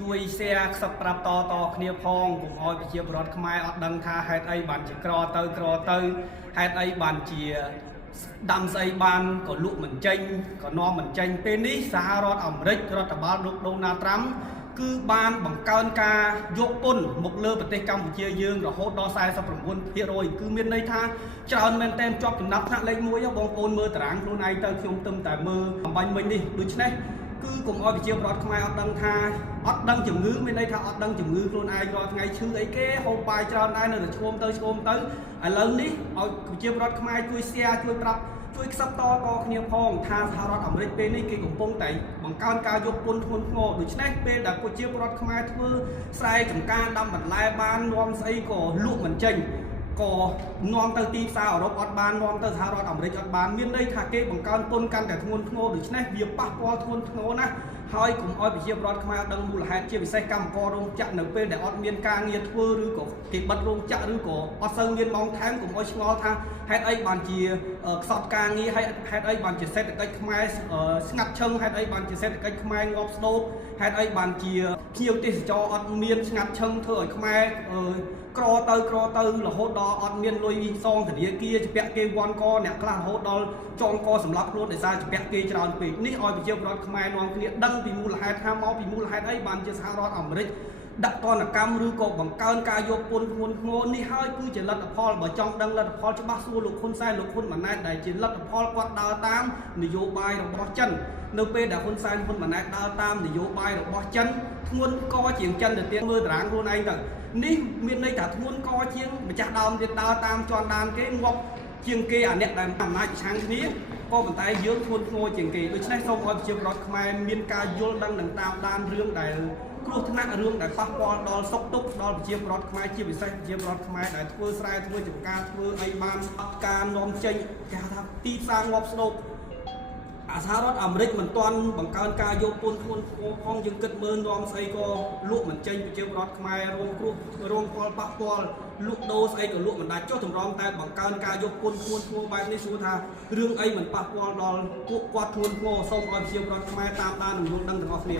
ជួយ share ខ្សឹបប្រាប់តគ្នាផងកុំឲ្យប្រជាពលរដ្ឋខ្មែរអត់ដឹងថាហេតុអីបានជាក្រទៅហេតុអីបានជាដាំស្អីបានក៏លក់មិនចេញក៏នាំមិនចេញពេលនេះសហរដ្ឋអាមេរិករដ្ឋបាលលោកដូណាល់ត្រាំគឺបានបង្កើនការយកពន្ធមកលើប្រទេសកម្ពុជាយើងរហូតដល់ 49% គឺមានន័យថាច្រើនមែនទែនជាប់ចំណាត់ថ្នាក់លេខ1បងប្អូនមើលតារាងខ្លួនឯងទៅខ្ញុំទឹមតែមើលអំបញ្ញមិញនេះដូច្នេះគឺកុំឲ្យប្រជាពលរដ្ឋខ្មែរអត់ដឹងថាអត់ដឹងជំងឺមានន័យថាអត់ដឹងជំងឺខ្លួនឯងរាល់ថ្ងៃឈឺអីគេហូបបាយច្រើនដែរនៅតែឆ្លងទៅឥឡូវនេះឲ្យប្រជាពលរដ្ឋខ្មែរជួយ share ជួយប្រាប់ជួយខ្សឹបតគ្នាផងថាសហរដ្ឋអាមេរិកពេលនេះគេកំពុងតែបង្កើនការយកពន្ធធ្ងន់ធ្ងរដូច្នេះពេលដែលប្រជាពលរដ្ឋខ្មែរធ្វើស្រែចម្ការដាំបន្លែបាននាំស្អីក៏លក់មិនចេញក៏នាំទៅទីផ្សារអឺរ៉ុបអត់បាននាំទៅសហរដ្ឋអាមេរិកអត់បានមានន័យថាគេបង្កើនពន្ធកាន់តែធ្ងន់ធ្ងរដូច្នេះវាប៉ះពាល់ធ្ងន់ធ្ងរណាស់ហើយកុំឲ្យប្រជាពលរដ្ឋខ្មែរដឹងមូលហេតុជាពិសេសកម្មកររោងចក្រនៅពេលដែលអត់មានការងារធ្វើឬក៏គេបិទរោងចក្រឬក៏អត់សូវមានម៉ោងថែមកុំឲ្យឆ្ងល់ថាហេតុអីបានជាខ្សត់ការងារហេតុអីបានជាសេដ្ឋកិច្ចខ្មែរស្ងាត់ឈឹងហេតុអីបានជាសេដ្ឋកិច្ចខ្មែរងាប់ស្ដូបហេតុអីបានជាភ្ញៀវទេសចរអត់មានស្ងាត់ឈឹងធ្វើឲ្យខ្មែរក្រទៅរហូតដល់អត់មានលុយសងធនាគារជាពាក់គេវាន់កអ្នកខ្លះរហូតដល់ចងកសម្រាប់ខ្លួនដោយសារជាពាក់គេច្រើនពេកនេះឲ្យប្រជាពលរដ្ឋខ្មែរនាំគ្នាដឹងពីមូលហេតុថាមកពីមូលហេតុអីបានជាសហរដ្ឋអាមេរិកដាក់ទណ្ឌកម្មឬក៏បង្កើនការយកពន្ធធ្ងន់ធ្ងរនេះហើយគឺជាលទ្ធផលបើចង់ដឹងលទ្ធផលច្បាស់សួរលោកហ៊ុនសែនលោកហ៊ុនម៉ាណែតដែលជាលទ្ធផលគាត់ដើរតាមនយោបាយរបស់ចិននៅពេលដែលហ៊ុនសែនហ៊ុនម៉ាណែតដើរតាមនយោបាយរបស់ចិនធ្ងន់កជាងចិនទៅទៀតមើលតារាងខ្លួនឯងទៅនេះមានន័យថាធ្ងន់កជាងម្ចាស់ដើមទៀតដើរតាមជន់ដានគេងាប់ជាងគេអាអ្នកដែលអំណាចប្រឆាំងគ្នាក៏ប៉ុន្តែយើងធ្ងន់ធ្ងរជាងគេដូច្នេះសូមឲ្យប្រជាពលរដ្ឋខ្មែរមានការយល់ដឹងនិងតាមដានរឿងដែលគ្រោះថ្នាក់រឿងដែលប៉ះពាល់ដល់សុខទុក្ខដល់ប្រជាពលរដ្ឋខ្មែរជាពិសេសប្រជាពលរដ្ឋខ្មែរដែលធ្វើស្រែធ្វើចម្ការធ្វើអីបានការនាំចេញគេហៅថាទីផ្សារងាប់ស្ដូបសហរដ្ឋអាមេរិកមិនទាន់បង្កើនការយកពន្ធធ្ងន់ធ្ងរផងយើងគិតមើលនាំស្អីក៏លក់មិនចេញប្រជាពលរដ្ឋខ្មែររងផលប៉ះពាល់លក់ដូរស្អីក៏លក់មិនដាច់ចុះតម្រង់តែបង្កើនការយកពន្ធធ្ងន់ធ្ងរបែបនេះសួរថារឿងអីមិនប៉ះពាល់ដល់ពួកគាត់ធ្ងន់ធ្ងរសូមឲ្យប្រជាពលរដ្ឋខ្មែរតាមដាននិងយល់ដឹងទាំងអស់គ្នា